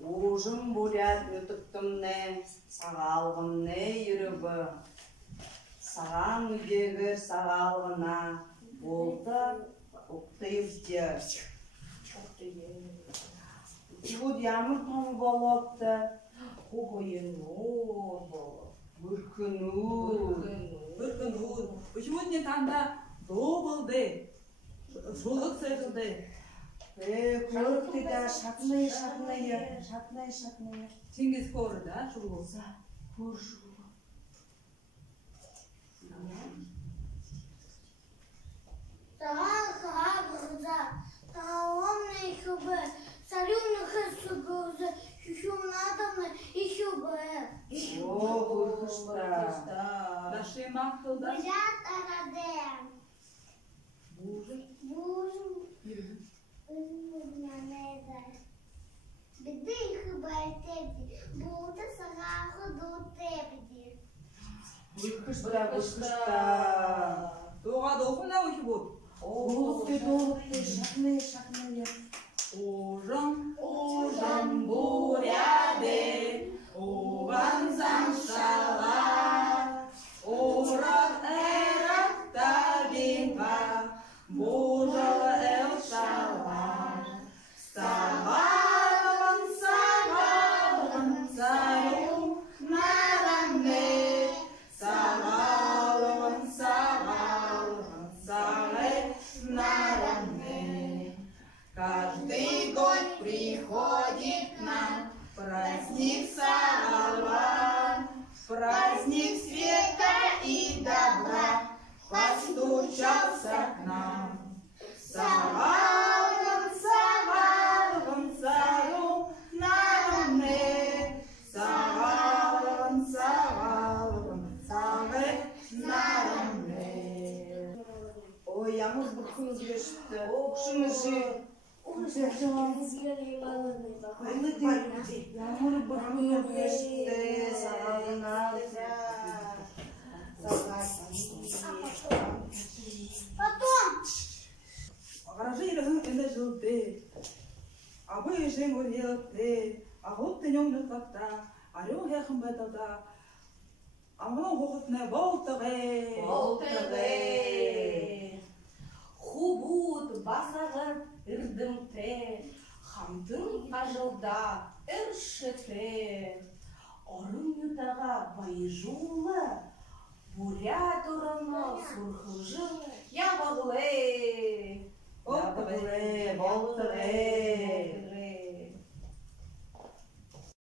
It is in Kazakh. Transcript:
Ужым бурят ютуптымне, сағалғымне юрібі. Саған үйдегі сағалғына, болды ұқтыйызде. Вот ямыр тамы болапты. Бүркіну. Почему-то танда добылды. Жолық сәжілді. Көрікті да шатынайы. Теңгіз көрі да, жол болса. Көр. О, көркішті. Наши мақтылда. Бұрқышта. Доға доқымна өйкі бұд. Олықты шақны. Ожан буряде, ован замшала, орак эрак табинга, божала элшала. Савалван, саю наранне, савалван, сае наранне. Каждый год приходит нам праздник Савалван, праздник света и добра, постучался к нам. Савалван, саю наранне, Савалван, сае наранне. Ой, ямыр бұрқымыз көшіпті. Оқшымызы. Ямыр бұрқымыз көшіпті. Сағалына. Гаражы елігің үнді жылды, абы ежің өрелікті, ағылып тінен нүлтақта, арың әқім бәталда, амының ғоқытны болтығы. Хубут басағыр үрдімті, хамтың ажылда үршіті, орын ютаға байжулы, бурят ұрыны сұрқыжы, ябығылы. Болтығы.